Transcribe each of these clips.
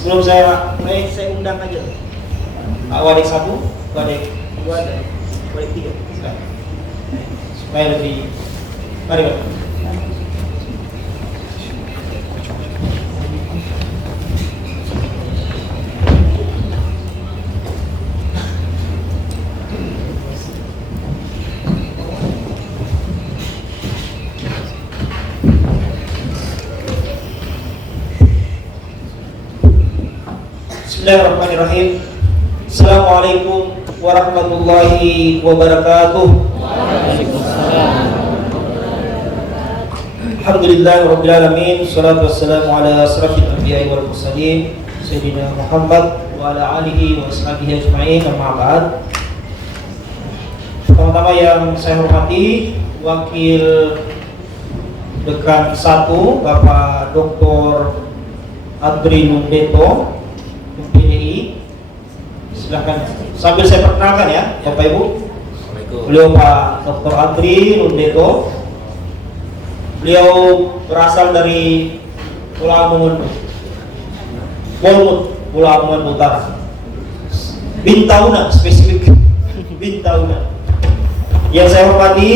Sebelum saya mulai, saya undang aja Pak Wadik 1, Wadik 2, dan Wadik 3. Silakan. Supaya lebih, mari Pak. Bismillahirrahmanirrahim. Assalamualaikum warahmatullahi wabarakatuh. Alhamdulillahirabbil alamin. Shalatu wassalamu ala asrafil anbiya'i wal mursalin sayyidina Muhammad wa ala alihi wa sahbihi ajma'in. Amma ba'd. Pertama-tama yang saya hormati Wakil Dekan 1 Bapak Dr. Adri Nundeto PDI. Silakan sambil saya perkenalkan ya Bapak Ibu. Beliau Pak Dr. Adri Nundeto. Beliau berasal dari Pulau Amungan Utara, Bintauna spesifik. Bintauna. Yang saya hormati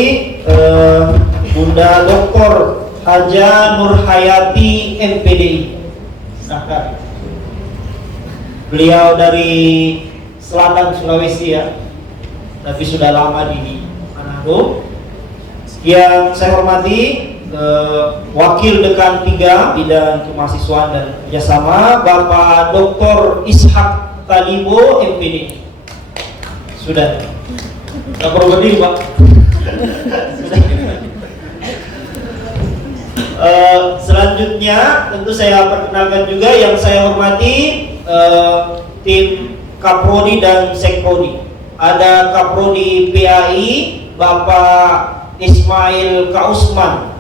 Bunda Dr. Haja Nurhayati MPDI. Silakan. Beliau dari selatan Sulawesi ya, tapi sudah lama di Manado. Yang saya hormati Wakil Dekan 3 Bidang Kemahasiswaan dan Kerjasama Bapak Dr. Ishak Talibo MPD. Sudah. Tidak perlu berdiri Pak. Selanjutnya tentu saya perkenalkan juga yang saya hormati tim Kaprodi dan Sekprodi. Ada Kaprodi PAI Bapak Ismail Kausman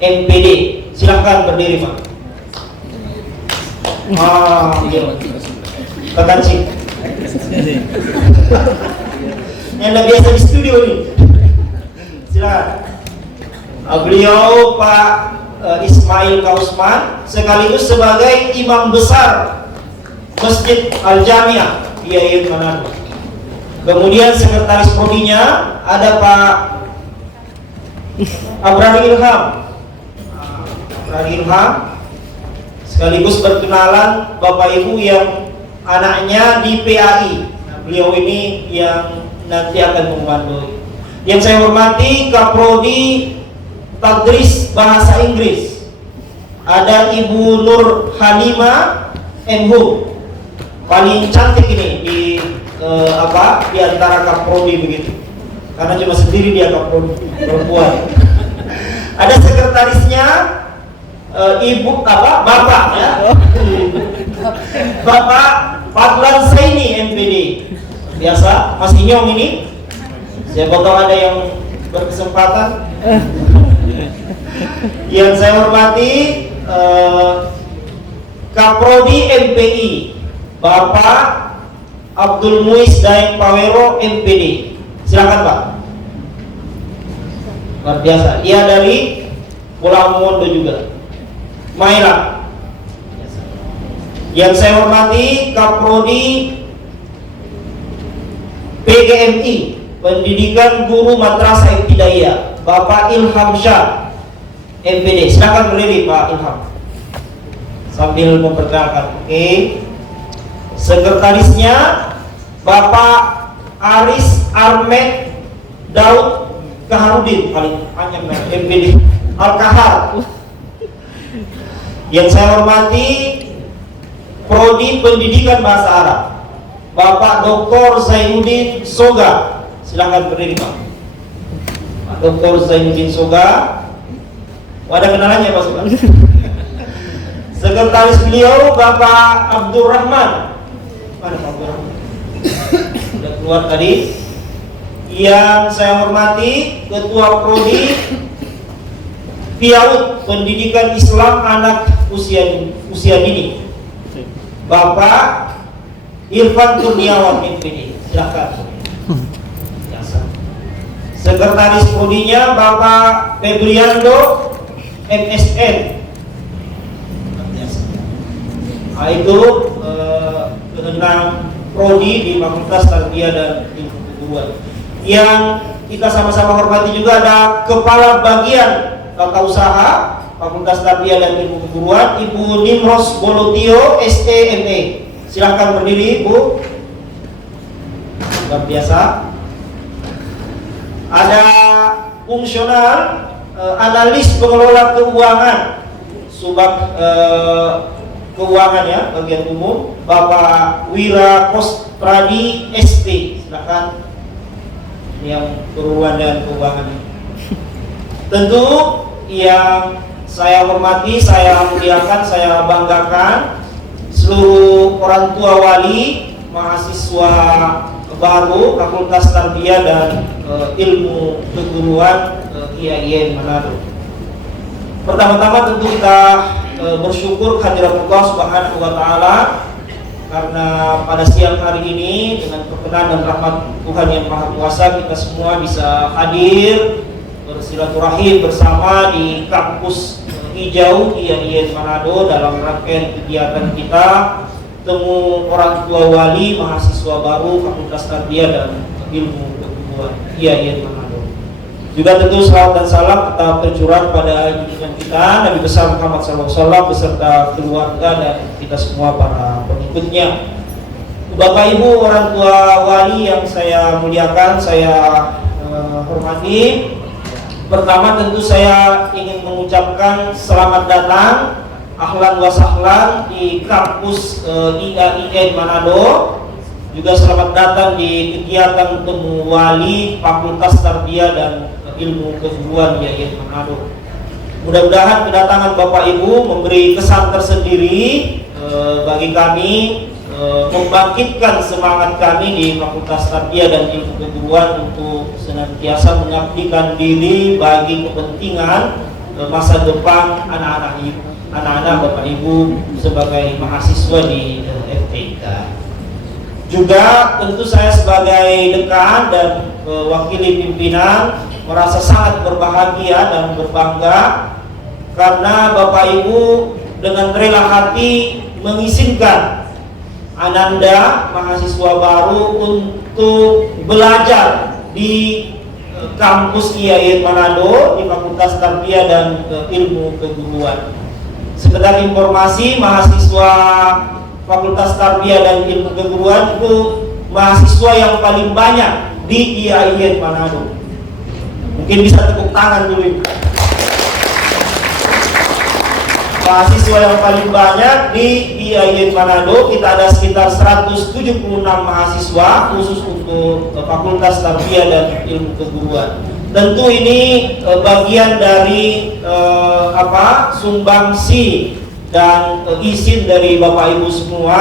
MPD. Silahkan berdiri Pak. Iya. Kekancing. Yang udah biasa di studio nih. Silakan. Beliau Pak Ismail Kausman sekaligus sebagai imam besar Masjid Al-Jamiah Yair Manado. Kemudian sekretaris prodinya ada Pak Abraham Ilham, sekaligus berkenalan Bapak Ibu yang anaknya di PAI. Nah, beliau ini yang nanti akan membantu. Yang saya hormati Kaprodi Tadris Bahasa Inggris, ada Ibu Nur Hanima MHum, paling cantik ini di di antara Kaprodi begitu, karena cuma sendiri dia Kaprodi perempuan. Ada sekretarisnya Bapak ya, Bapak Fadlan Saini MPD. Biasa Mas Inyong ini, siapa tahu ada yang berkesempatan. Yang saya hormati Kaprodi MPI Bapak Abdul Muiz Daeng Pawero MPD. Silakan Pak. Luar biasa. Dia dari Pulau Mondo juga. Maira. Yang saya hormati Kaprodi PGMI Pendidikan Guru Madrasah Ibtidaiyah Bapak Ilham Syah MPD. Silakan berdiri Pak Ilham sambil memperkenalkan. Oke. Sekretarisnya Bapak Aris Armed Daud Kaharudin, paling panjang MPD Al-Kahar. Yang saya hormati Prodi Pendidikan Bahasa Arab Bapak Dr. Zainuddin Soga. Silakan berdiri Pak. Pak Dr. Zainuddin Soga. Ada kenalannya Pak Soga. Sekretaris beliau Bapak Abdurrahman. Mana Pak Abdurrahman? Sudah keluar tadi. Yang saya hormati Ketua Prodi PIAUD Pendidikan Islam Anak Usia Dini Bapak Irfan Kurniawan MPD. Silakan. Sekretaris prodinya Bapak Febriando MSN. Itu dengan prodi di Fakultas Tarbiyah dan Ilmu Keguruan. Yang kita sama-sama hormati juga ada Kepala Bagian Tata Usaha Fakultas Tarbiyah dan Ilmu Keguruan, Ibu Nimros Bolotio, STME. Silahkan berdiri, Ibu. Luar biasa. Ada fungsional analis pengelola keuangan, Subak keuangan ya, bagian umum, Bapak Wira Kostradi ST. Silakan. Ini yang keruan dan keuangan. Tentu yang saya hormati, saya muliakan, saya banggakan seluruh orang tua wali, mahasiswa baru Fakultas Tarbiyah dan Ilmu Keguruan IAIN Manado. Pertama-tama tentu kita bersyukur kehadirat Allah Subhanahu wa taala karena pada siang hari ini dengan perkenan dan rahmat Tuhan yang Maha Kuasa kita semua bisa hadir bersilaturahim bersama di kampus hijau IAIN Manado dalam rangkaian kegiatan kita temu orang tua wali mahasiswa baru Fakultas Tarbiyah dan Ilmu Keguruan IAIN Manado. Juga tentu salawat dan salam tetap tercurah pada junjungan kita Nabi besar Muhammad SAW beserta keluarga dan kita semua para pengikutnya. Bapak Ibu orang tua wali yang saya muliakan, saya hormati. Pertama tentu saya ingin mengucapkan selamat datang, ahlan wa sahlan di kampus IAIN Manado. Juga selamat datang di kegiatan temu wali Fakultas Tarbiyah dan Ilmu Keguruan IAIN Manado. Mudah-mudahan kedatangan Bapak Ibu memberi kesan tersendiri bagi kami, membangkitkan semangat kami di Fakultas Tarbiyah dan Ilmu Keguruan untuk senantiasa mengabdikan diri bagi kepentingan masa depan anak-anak Bapak Ibu sebagai mahasiswa di FTIK. Juga tentu saya sebagai dekan dan wakili pimpinan merasa sangat berbahagia dan berbangga karena Bapak Ibu dengan rela hati mengizinkan Ananda mahasiswa baru untuk belajar di kampus IAIN Manado di Fakultas Tarbiyah dan Ilmu Keguruan. Sekedar informasi, mahasiswa Fakultas Tarbiyah dan Ilmu Keguruan itu mahasiswa yang paling banyak di IAIN Manado. Mungkin bisa tepuk tangan dulu. Mahasiswa yang paling banyak di IAIN Manado, kita ada sekitar 176 mahasiswa khusus untuk Fakultas Tarbiyah dan Ilmu Keguruan. Tentu ini bagian dari sumbangsi dan izin dari Bapak Ibu semua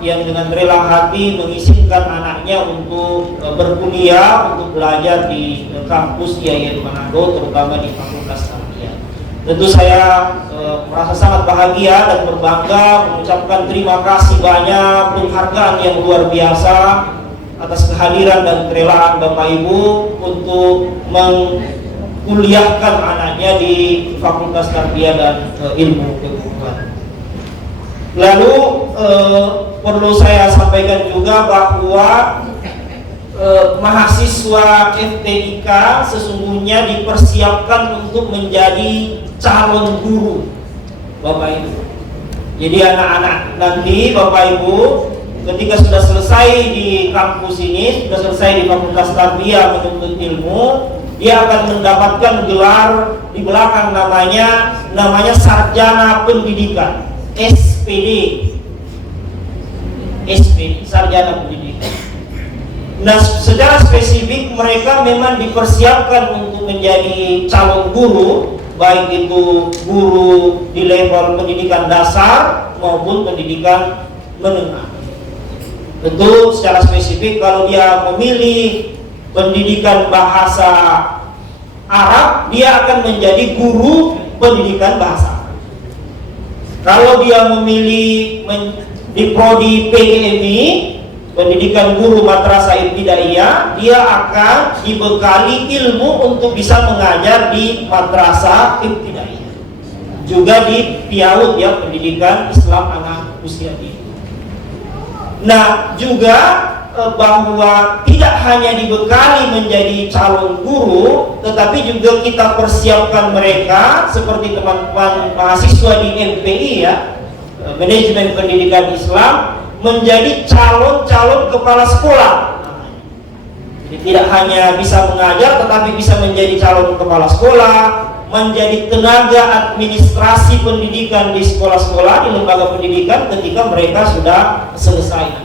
yang dengan rela hati mengizinkan anaknya untuk berkuliah, untuk belajar di kampus IAIN Manado, terutama di Fakultas Tarbiyah. Tentu saya merasa sangat bahagia dan berbangga mengucapkan terima kasih banyak, penghargaan yang luar biasa atas kehadiran dan kerelaan Bapak Ibu untuk kuliahkan anaknya di Fakultas Tarbiyah dan Ilmu Keguruan. Lalu perlu saya sampaikan juga bahwa mahasiswa FTIK sesungguhnya dipersiapkan untuk menjadi calon guru, Bapak Ibu. Jadi anak-anak nanti Bapak Ibu ketika sudah selesai di kampus ini, sudah selesai di Fakultas Tarbiyah menuntut ilmu, dia akan mendapatkan gelar di belakang namanya sarjana pendidikan, SPD, sarjana pendidikan. Nah, secara spesifik mereka memang dipersiapkan untuk menjadi calon guru, baik itu guru di level pendidikan dasar maupun pendidikan menengah. Tentu secara spesifik kalau dia memilih pendidikan bahasa Arab, dia akan menjadi guru pendidikan bahasa Arab. Kalau dia memilih di prodi PGMI, pendidikan guru madrasah ibtidaiyah, dia akan dibekali ilmu untuk bisa mengajar di madrasah ibtidaiyah. juga di PIAUD ya, pendidikan Islam anak usia dini. Nah, juga bahwa tidak hanya dibekali menjadi calon guru, tetapi juga kita persiapkan mereka seperti teman-teman mahasiswa di MPI ya, Manajemen Pendidikan Islam, menjadi calon-calon kepala sekolah. Jadi tidak hanya bisa mengajar, tetapi bisa menjadi calon kepala sekolah, menjadi tenaga administrasi pendidikan di sekolah-sekolah, di lembaga pendidikan ketika mereka sudah selesai.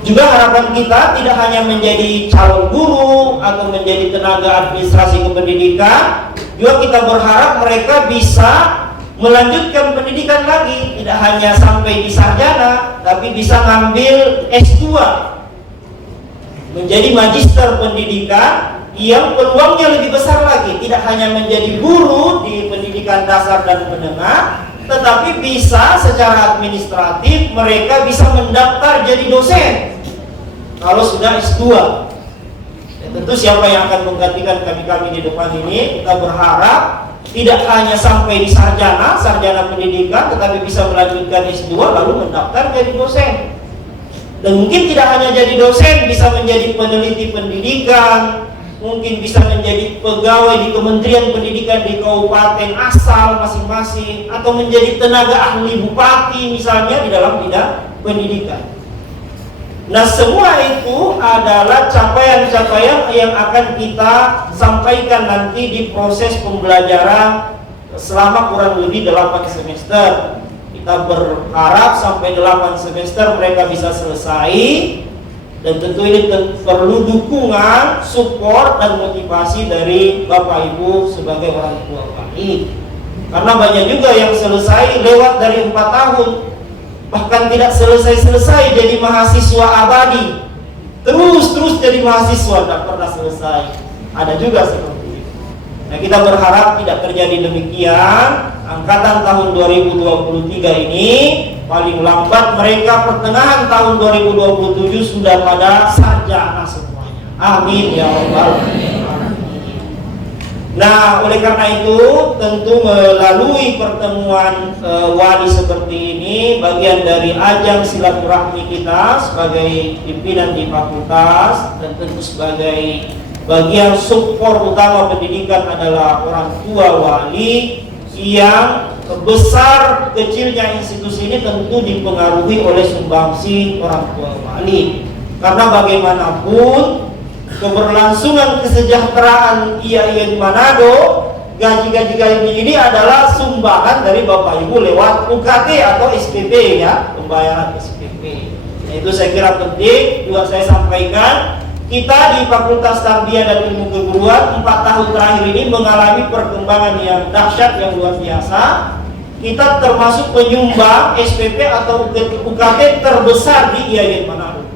Juga harapan kita tidak hanya menjadi calon guru atau menjadi tenaga administrasi kependidikan, juga kita berharap mereka bisa melanjutkan pendidikan lagi, tidak hanya sampai di sarjana, tapi bisa ngambil S2, menjadi magister pendidikan yang peluangnya lebih besar lagi, tidak hanya menjadi guru di pendidikan dasar dan menengah, tetapi bisa secara administratif mereka bisa mendaftar jadi dosen kalau sudah S2. Ya, tentu siapa yang akan menggantikan kami di depan ini, kita berharap tidak hanya sampai di sarjana pendidikan, tetapi bisa melanjutkan S2 lalu mendaftar jadi dosen. Dan mungkin tidak hanya jadi dosen, bisa menjadi peneliti pendidikan, mungkin bisa menjadi pegawai di Kementerian Pendidikan di kabupaten asal masing-masing, atau menjadi tenaga ahli bupati misalnya di dalam bidang pendidikan. Nah, semua itu adalah capaian-capaian yang akan kita sampaikan nanti di proses pembelajaran selama kurang lebih 8 semester. Kita berharap sampai 8 semester mereka bisa selesai, dan tentu ini perlu dukungan, support, dan motivasi dari Bapak Ibu sebagai orang tua kami. Karena banyak juga yang selesai lewat dari 4 tahun, bahkan tidak selesai-selesai jadi mahasiswa abadi, terus jadi mahasiswa, tidak pernah selesai. Ada juga seperti itu. Nah, kita berharap tidak terjadi demikian. Angkatan tahun 2023 ini paling lambat mereka pertengahan tahun 2027 sudah pada sarjana semuanya. Amin ya rabbal alamin. Nah, oleh karena itu tentu melalui pertemuan wali seperti ini, bagian dari ajang silaturahmi kita sebagai pimpinan di fakultas, dan tentu sebagai bagian support utama pendidikan adalah orang tua wali, yang besar kecilnya institusi ini tentu dipengaruhi oleh sumbangsi orang tua wali. Karena bagaimanapun keberlangsungan kesejahteraan IAIN Manado, gaji-gaji ini adalah sumbangan dari Bapak Ibu lewat UKT atau SPP ya, pembayaran SPP. Nah, itu saya kira penting juga saya sampaikan. Kita di Fakultas Tarbiyah dan Ilmu Keguruan 4 tahun terakhir ini mengalami perkembangan yang dahsyat, yang luar biasa. Kita termasuk penyumbang SPP atau UKT terbesar di IAIN Manado.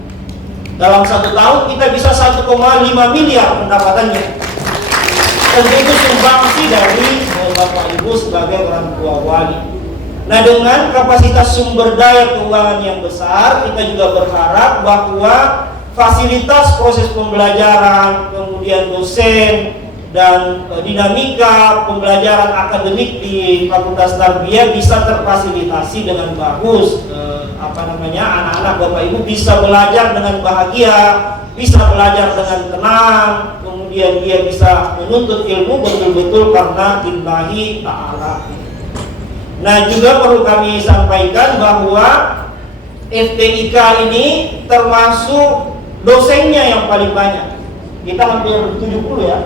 Dalam 1 tahun kita bisa 1,5 miliar pendapatannya. Tentu itu sumbangsi dari Bapak Ibu sebagai orang tua wali. Nah, dengan kapasitas sumber daya keuangan yang besar, kita juga berharap bahwa fasilitas proses pembelajaran, kemudian dosen, dan dinamika pembelajaran akademik di Fakultas Tarbiyah bisa terfasilitasi dengan bagus. Anak-anak Bapak Ibu bisa belajar dengan bahagia, bisa belajar dengan tenang, kemudian dia bisa menuntut ilmu betul-betul karena lillahi ta'ala. Nah, juga perlu kami sampaikan bahwa FTIK ini termasuk dosennya yang paling banyak. Kita hampir 70 ya.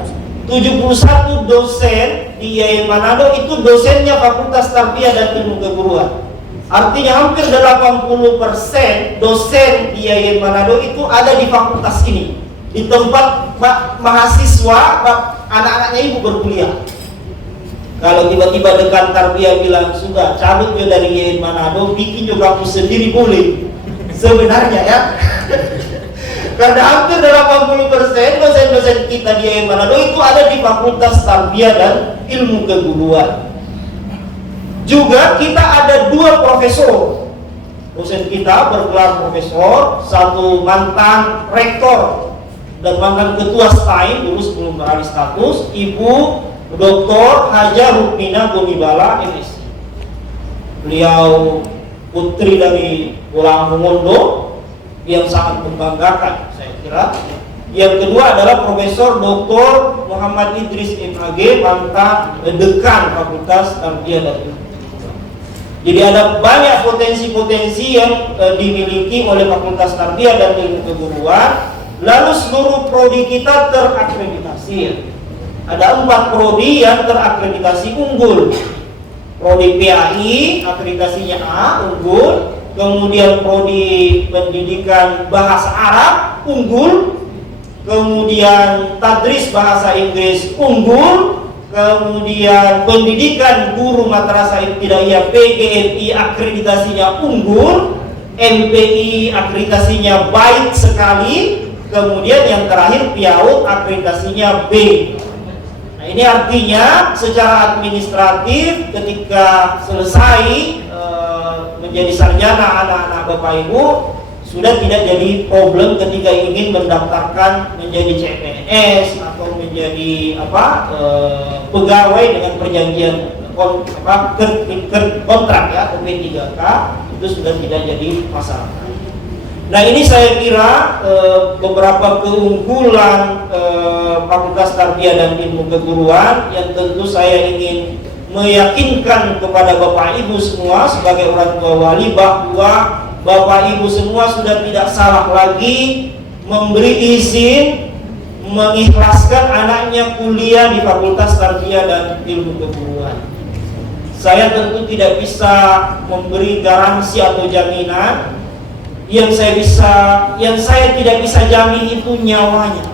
71 dosen di IAIN Manado itu dosennya Fakultas Tarbiyah dan Ilmu Keguruan. Artinya hampir 80% dosen di IAIN Manado itu ada di fakultas ini, di tempat mahasiswa, anak-anaknya ibu berkuliah. Kalau tiba-tiba dekan Tarbiyah bilang sudah cabut ya dari IAIN Manado, bikin juga kampus sendiri boleh. Sebenarnya ya. Karena hampir 80% dosen-dosen kita di IAIN Manado itu ada di Fakultas Tarbiyah dan Ilmu Keguruan. Juga kita ada 2 profesor. Dosen kita bergelar profesor, satu mantan rektor dan mantan ketua STAIN dulu sebelum beralih status, Ibu Dr. Haja Rukmina Gumibala MSc. Beliau putri dari Bolang Mongondo yang sangat membanggakan, saya kira. Yang kedua adalah Profesor Dr. Muhammad Idris MAG, mantan dekan Fakultas Tarbiyah dan Ilmu. Jadi ada banyak potensi-potensi yang dimiliki oleh Fakultas Tarbiyah dan Ilmu Keguruan. Lalu seluruh prodi kita terakreditasi. Ada 4 prodi yang terakreditasi unggul. Prodi PAI akreditasinya A, unggul. Kemudian prodi pendidikan bahasa Arab, unggul. Kemudian tadris bahasa Inggris, unggul. Kemudian pendidikan guru madrasah ibtidaiyah PGMI akreditasinya unggul. MPI akreditasinya baik sekali. Kemudian yang terakhir PIAUD akreditasinya B. Nah, ini artinya secara administratif ketika selesai menjadi sarjana anak-anak Bapak Ibu sudah tidak jadi problem ketika ingin mendaftarkan menjadi CPNS atau menjadi pegawai dengan perjanjian kontrak ya atau P3K, itu sudah tidak jadi masalah. Nah, ini saya kira beberapa keunggulan Fakultas Tarbiyah dan Ilmu Keguruan yang tentu saya ingin meyakinkan kepada Bapak Ibu semua sebagai orang tua wali bahwa Bapak Ibu semua sudah tidak salah lagi memberi izin mengikhlaskan anaknya kuliah di Fakultas Tarbiyah dan Ilmu Keguruan. Saya tentu tidak bisa memberi garansi atau jaminan. Yang saya tidak bisa jamin itu nyawanya.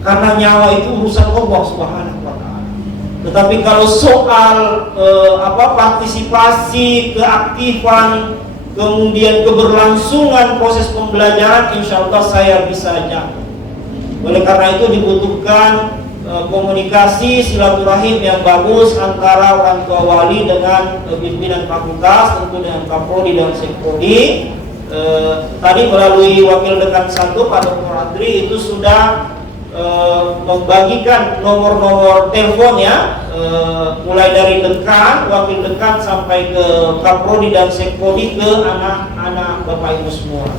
Karena nyawa itu urusan Allah Subhanahu wa taala. Tetapi kalau soal partisipasi, keaktifan, kemudian keberlangsungan proses pembelajaran, insya Allah saya bisa jamin. Oleh karena itu dibutuhkan komunikasi silaturahim yang bagus antara orang tua wali dengan pimpinan fakultas, tentu dengan Kaprodi dan Sekprodi. Tadi melalui wakil dekan 1 Pak Dr. Adri itu sudah membagikan nomor-nomor teleponnya, mulai dari dekan, wakil dekan sampai ke Kaprodi dan Sekprodi ke anak-anak Bapak Ibu semua.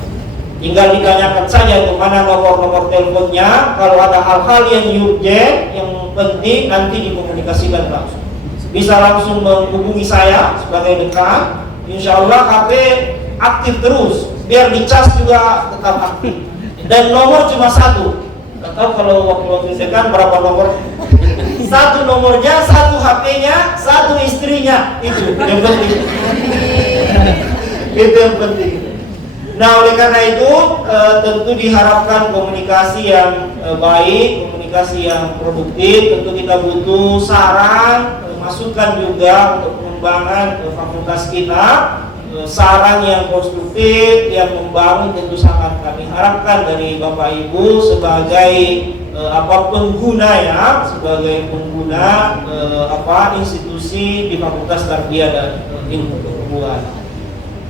Tinggal ditanyakan saja kemana nomor-nomor teleponnya. Kalau ada hal-hal yang urgent, yang penting, nanti dikomunikasikan langsung. Bisa langsung menghubungi saya sebagai dekan. Insya Allah HP aktif terus, biar dicas juga tetap aktif. Dan nomor cuma 1. Nggak tahu kalau waktu dekan berapa nomor. 1 nomornya, 1 HP-nya, 1 istrinya. Itu yang penting. Itu yang penting. Nah, oleh karena itu tentu diharapkan komunikasi yang baik, komunikasi yang produktif. Tentu kita butuh saran, masukan juga untuk pengembangan fakultas kita. Saran yang konstruktif, yang membangun tentu sangat kami harapkan dari Bapak Ibu sebagai pengguna ya, sebagai pengguna institusi di Fakultas Tarbiyah dan Ilmu Keguruan.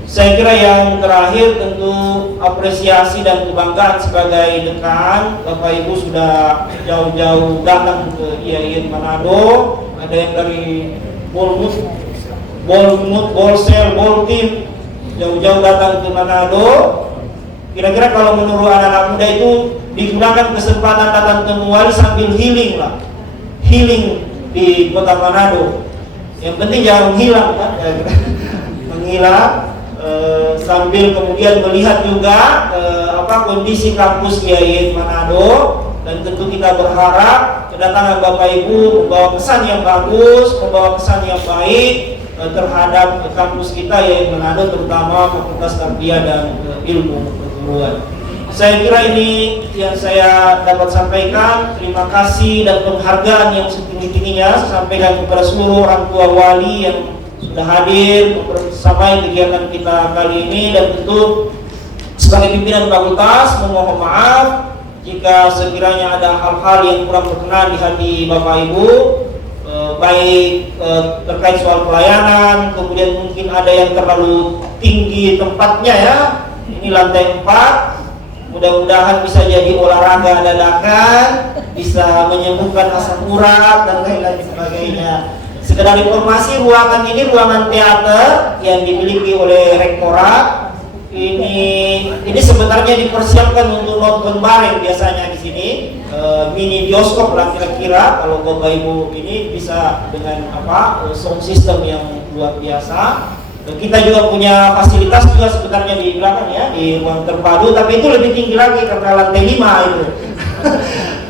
Saya kira yang terakhir tentu apresiasi dan kebanggaan sebagai dekan. Bapak Ibu sudah jauh-jauh datang ke IAIN Manado, ada yang dari Bolsel, Boltim, jauh-jauh datang ke Manado. Kira-kira kalau menurut anak-anak muda itu digunakan kesempatan datang ke Wali sambil healing di kota Manado. Yang penting jangan hilang kan, menghilang sambil kemudian melihat juga kondisi kampus IAIN Manado. Dan tentu kita berharap kedatangan Bapak Ibu membawa kesan yang bagus, membawa kesan yang baik terhadap kampus kita yang Manado, terutama Fakultas Tarbiyah dan Ilmu Keguruan. Saya kira ini yang saya dapat sampaikan. Terima kasih dan penghargaan yang setinggi-tingginya saya sampaikan kepada seluruh orang tua wali yang sudah hadir bersama kegiatan kita kali ini. Dan tentu sebagai pimpinan fakultas memohon maaf jika sekiranya ada hal-hal yang kurang berkenan di hati Bapak Ibu, baik terkait soal pelayanan, kemudian mungkin ada yang terlalu tinggi tempatnya ya. Ini lantai 4, Mudah-mudahan bisa jadi olahraga dadakan, bisa menyembuhkan asam urat dan lain-lain sebagainya. Sekedar informasi, ruangan ini ruangan teater yang dimiliki oleh Rektorat. Ini sebenarnya dipersiapkan untuk nonton bareng biasanya di sini, mini bioskop lah kira-kira. Kalau Bapak Ibu ini bisa dengan sound system yang luar biasa. Kita juga punya fasilitas juga sebenarnya di belakang ya, di ruang terpadu, tapi itu lebih tinggi lagi karena lantai 5 itu.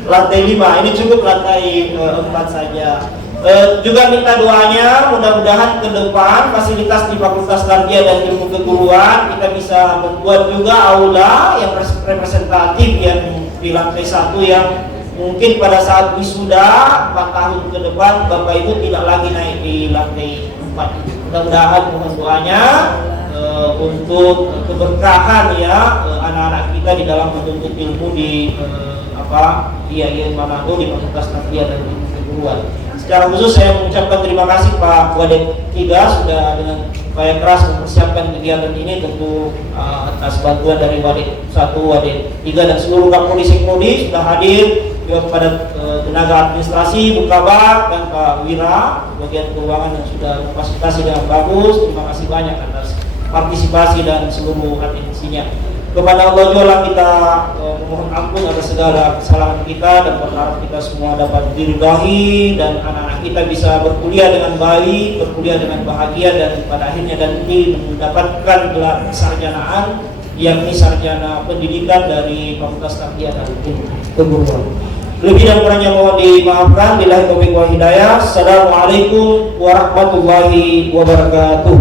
Lantai 5, ini cukup lantai 4 saja. Juga minta doanya, mudah-mudahan ke depan fasilitas di Fakultas Tarbiyah dan Ilmu Keguruan kita bisa membuat juga aula yang representatif yang di lantai 1 yang mungkin pada saat wisuda 4 tahun ke depan Bapak Ibu tidak lagi naik di lantai 4. Mudah-mudahan mohon doanya untuk keberkahan ya anak-anak kita di dalam menuntut ilmu di IAIN Manado di Fakultas Tarbiyah dan Ilmu Keguruan. Secara khusus saya mengucapkan terima kasih Pak Wadet 3 sudah dengan upaya keras mempersiapkan kegiatan ini, tentu atas bantuan dari Wadet 1, Wadet 3 dan seluruh Kapolri Sekmodi sudah hadir, juga kepada tenaga administrasi Bukabar dan Pak Wira bagian keuangan yang sudah memfasilitasi dengan bagus. Terima kasih banyak atas partisipasi dan seluruh atensinya. Kepada Allah Ta'ala kita memohon ampun atas segala kesalahan kita dan berharap kita semua dapat diridhai dan anak-anak kita bisa berkuliah dengan baik, berkuliah dengan bahagia dan pada akhirnya nanti mendapatkan gelar kesarjanaan yakni sarjana pendidikan dari Fakultas Tarbiyah dan Ilmu Keguruan. Lebih dan kurangnya mohon dimaafkan. Billahi taufiq wal hidayah. Assalamualaikum warahmatullahi wabarakatuh.